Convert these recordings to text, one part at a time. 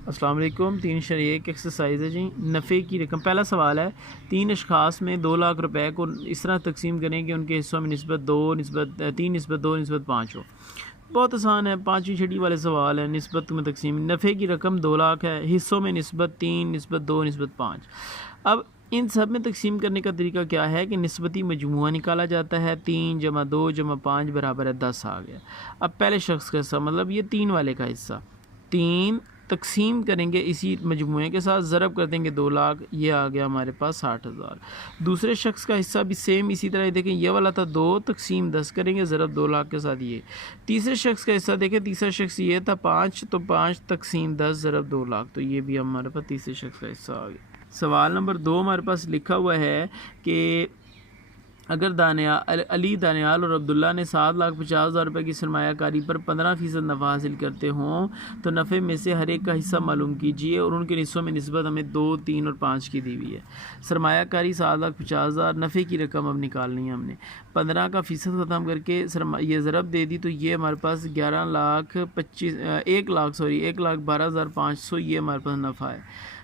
السلام علیکم۔ 3 ایک ایکسرسائز ہے جی، نفع کی رقم۔ پہلا سوال ہے 3 اشخاص میں 2 لاکھ روپے کو اس طرح تقسیم کریں کہ ان کے حصوں میں نسبت 3:2:2:5 ہو۔ بہت آسان ہے، 5ویں چھٹی والے سوال ہے، نسبت میں تقسیم۔ نفع کی رقم 2 لاکھ ہے، حصوں میں نسبت 3:2:5۔ اب ان سب میں تقسیم کرنے کا طریقہ کیا ہے کہ نسبتی مجموعہ نکالا جاتا ہے، 3+2+5 برابر ہے 10 آ گیا۔ اب پہلے شخص کا حصہ، مطلب یہ 3 والے کا حصہ، 3 تقسیم کریں گے اسی مجموعے کے ساتھ، ضرب کر دیں گے 2 لاکھ، یہ آ گیا ہمارے پاس 60,000۔ دوسرے شخص کا حصہ بھی سیم اسی طرح ہی، دیکھیں یہ والا تھا 2 تقسیم 10 کریں گے، ضرب 2 لاکھ کے ساتھ یہ۔ تیسرے شخص کا حصہ دیکھیں، تیسرا شخص یہ تھا 5، تو 5 تقسیم 10 ضرب 2 لاکھ، تو یہ بھی ہمارے پاس تیسرے شخص کا حصہ آ گیا۔ سوال نمبر 2 ہمارے پاس لکھا ہوا ہے کہ اگر علی، دانیال اور عبداللہ نے 7,50,000 روپے کی سرمایہ کاری پر 15% نفع حاصل کرتے ہوں تو نفع میں سے ہر ایک کا حصہ معلوم کیجیے اور ان کے حصوں میں نسبت ہمیں 2، 3 اور 5 کی دی ہوئی ہے۔ سرمایہ کاری 7,50,000، نفع کی رقم اب نکالنی ہے ہم نے۔ 15 کا فیصد ختم کر کے یہ ضرب دے دی تو یہ ہمارے پاس 1,12,500، یہ ہمارے پاس نفع ہے۔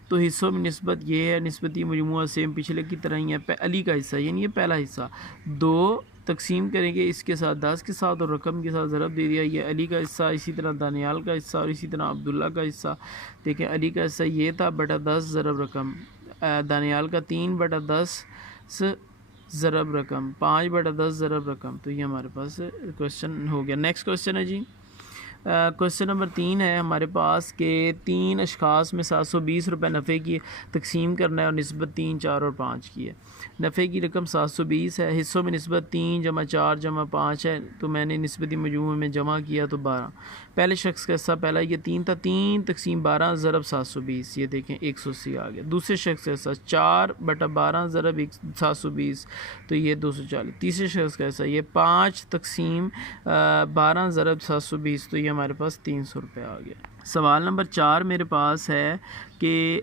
تو حصوں میں نسبت یہ ہے، نسبتی مجموعہ سیم پچھلے کی طرح ہی ہے۔ علی کا حصہ یعنی یہ پہلا حصہ 2 تقسیم کریں گے اس کے ساتھ 10 کے ساتھ اور رقم کے ساتھ ضرب دے دیا، یہ علی کا حصہ، اسی طرح دانیال کا حصہ اور اسی طرح عبداللہ کا حصہ۔ دیکھیں علی کا حصہ یہ تھا بٹا 10 ضرب رقم، دانیال کا 3/10 ضرب رقم، 5/10 ضرب رقم، تو یہ ہمارے پاس کوشچن ہو گیا۔ نیکسٹ کوشچن ہے جی، کوشچن نمبر 3 ہے ہمارے پاس کہ 3 اشخاص میں 720 روپے نفع کی تقسیم کرنا ہے اور نسبت 3، 4 اور 5 کی ہے۔ نفع کی رقم 720 ہے، حصوں میں نسبت 3+4+5 ہے، تو میں نے نسبتی مجموعے میں جمع کیا تو 12۔ پہلے شخص کا حصہ پہلا یہ 3 تھا، 3 تقسیم 12 ضرب 720، یہ دیکھیں 180 آ گیا۔ دوسرے شخص کا حصہ 4/12 ضرب 720، تو یہ 240۔ تیسرے شخص کا حصہ یہ 5 تقسیم 12 ضرب 720، تو یہ ہمارے پاس 300 روپے آ گیا۔ سوال نمبر 4 میرے پاس ہے کہ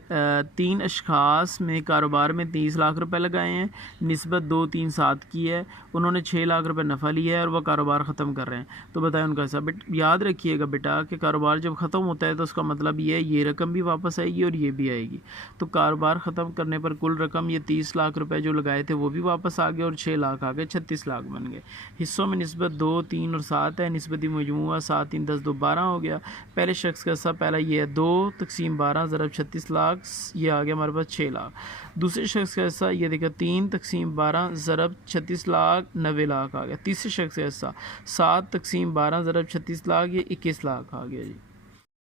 3 اشخاص میں کاروبار میں 30 لاکھ روپے لگائے ہیں، نسبت 2، 3، 7 کی ہے، انہوں نے 6 لاکھ روپے نفع لیا ہے اور وہ کاروبار ختم کر رہے ہیں، تو بتائیں ان کا حصہ۔ یاد رکھیے گا بیٹا کہ کاروبار جب ختم ہوتا ہے تو اس کا مطلب یہ رقم بھی واپس آئے گی اور یہ بھی آئے گی، تو کاروبار ختم کرنے پر کل رقم یہ 30 لاکھ روپے جو لگائے تھے وہ بھی واپس آ گئے اور 6 لاکھ آ گئے، 36 لاکھ بن گئے۔ حصوں میں نسبت 2، 3 اور 7 ہے، نسبتی مجموعہ 7، 3، 10، 2، 12 ہو گیا۔ پہلے شخص کا حصہ پہلا یہ ہے 2 تقسیم 12 ضرب 36 لاکھ، یہ آ گیا ہمارے پاس 6 لاکھ۔ دوسرے شخص کا حصہ یہ دیکھا 3 تقسیم 12 ضرب 36 لاکھ، 90 لاکھ آ گیا۔ تیسرے شخص کا حصہ 7 تقسیم 12 ضرب 36 لاکھ، یہ 21 لاکھ آ گیا جی۔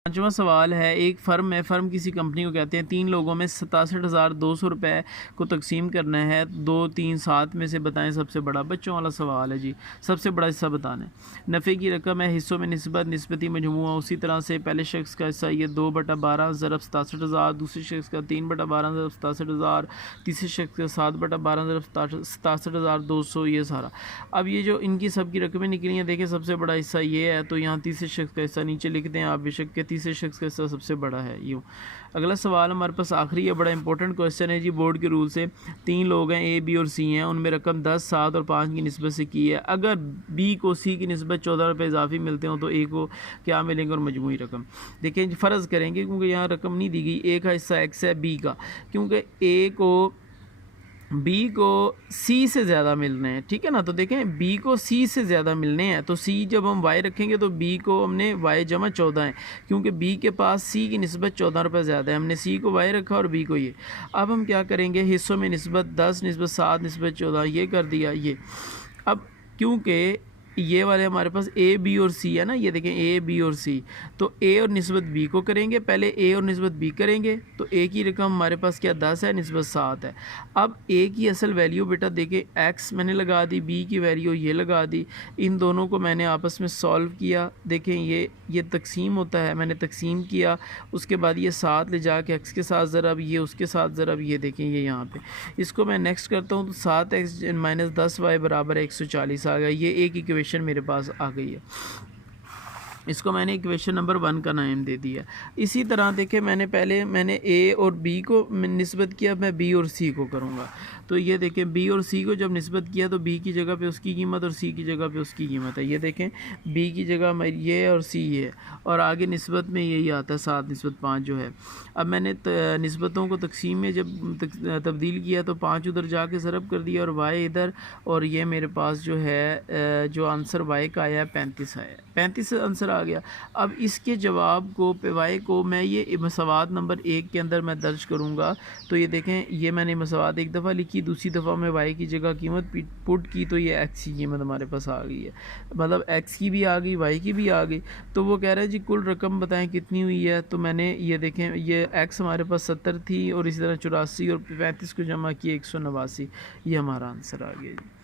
5واں سوال ہے، ایک فرم ہے، فرم کسی کمپنی کو کہتے ہیں، 3 لوگوں میں 67,200 روپے کو تقسیم کرنا ہے، 2، 3، 7 میں سے بتائیں سب سے بڑا۔ بچوں والا سوال ہے جی، سب سے بڑا حصہ بتانا ہے۔ نفع کی رقم ہے، حصوں میں نسبت، نسبتی مجموعہ اسی طرح سے، پہلے شخص کا حصہ یہ 2/12 ضرب 67,000، دوسرے شخص کا 3/12 ضرب 67,000، تیسرے شخص کا 7/12 ضرب 67,200، یہ سارا۔ اب یہ جو ان کی سب کی رقمیں نکلی ہیں، دیکھیں سب سے بڑا حصہ یہ ہے، تو یہاں تیسرے شخص کا حصہ نیچے لکھ دیں آپ بے شک کہ تیسرے شخص کا حصہ سب سے بڑا ہے یوں۔ اگلا سوال ہمارے پاس آخری ہے، بڑا امپورٹنٹ کوشچن ہے جی، بورڈ کے رول سے۔ 3 لوگ ہیں، اے، بی اور سی ہیں، ان میں رقم 10، 7 اور 5 کی نسبت سے کی ہے۔ اگر بی کو سی کی نسبت 14 روپے اضافی ملتے ہوں تو اے کو کیا ملیں گے اور مجموعی رقم دیکھیں فرض کریں گے، کیونکہ یہاں رقم نہیں دی گئی، اے کا حصہ ایکس ہے، بی کا، کیونکہ اے کو بی کو سی سے زیادہ ملنے ہیں، ٹھیک ہے نا، تو دیکھیں بی کو سی سے زیادہ ملنے ہیں، تو سی جب ہم وائی رکھیں گے تو بی کو ہم نے وائی جمع 14 ہیں، کیونکہ بی کے پاس سی کی نسبت 14 روپے زیادہ ہے، ہم نے سی کو وائی رکھا اور بی کو یہ۔ اب ہم کیا کریں گے، حصوں میں نسبت 10، نسبت 7، نسبت 14، یہ کر دیا یہ۔ اب کیونکہ یہ والے ہمارے پاس اے، بی اور سی ہے نا، یہ دیکھیں اے، بی اور سی، تو اے اور نسبت بی کو کریں گے، پہلے اے اور نسبت بی کریں گے، تو اے کی رقم ہمارے پاس کیا 10 ہے، نسبت 7 ہے۔ اب اے کی اصل ویلیو بیٹا دیکھیں ایکس میں نے لگا دی، بی کی ویلیو یہ لگا دی، ان دونوں کو میں نے آپس میں سولو کیا، دیکھیں یہ تقسیم ہوتا ہے، میں نے تقسیم کیا، اس کے بعد یہ 7 لے جا کے ایکس کے ساتھ ضرب، یہ اس کے ساتھ ضرب، یہ دیکھیں یہ یہاں پہ، اس کو میں نیکسٹ کرتا ہوں تو 7x - 10y برابر 140 آ گیا، یہ ایک ایکویشن میرے پاس آ گئی ہے۔ اس کو میں نے ایکویشن نمبر 1 کا نام دے دیا۔ اسی طرح دیکھیں میں نے اے اور بی کو نسبت کیا، میں بی اور سی کو کروں گا۔ تو یہ دیکھیں بی اور سی کو جب نسبت کیا تو بی کی جگہ پہ اس کی قیمت اور سی کی جگہ پہ اس کی قیمت ہے۔ یہ دیکھیں بی کی جگہ یہ اور سی یہ، اور آگے نسبت میں یہی آتا ہے 7:5 جو ہے۔ اب میں نے نسبتوں کو تقسیم میں جب تبدیل کیا تو 5 ادھر جا کے ضرب کر دیا اور وائی ادھر، اور یہ میرے پاس جو ہے جو آنسر وائی کا آیا ہے 35 آیا ہے، 35 آنسر آ گیا۔ اب اس کے جواب کو وائی کو میں یہ مساوات نمبر 1 کے اندر میں درج کروں گا۔ تو یہ دیکھیں یہ میں نے مساوات ایک دفعہ لکھی، دوسری دفعہ میں وائی کی جگہ قیمت پٹ کی تو یہ ایکس کی قیمت ہمارے پاس آ گئی ہے، مطلب ایکس کی بھی آ گئی وائی کی بھی آ گئی۔ تو وہ کہہ رہا ہے جی کل رقم بتائیں کتنی ہوئی ہے، تو میں نے یہ دیکھیں یہ ایکس ہمارے پاس 70 تھی، اور اسی طرح 84 اور 35 کو جمع کیے 189، یہ ہمارا آنسر آ گیا جی۔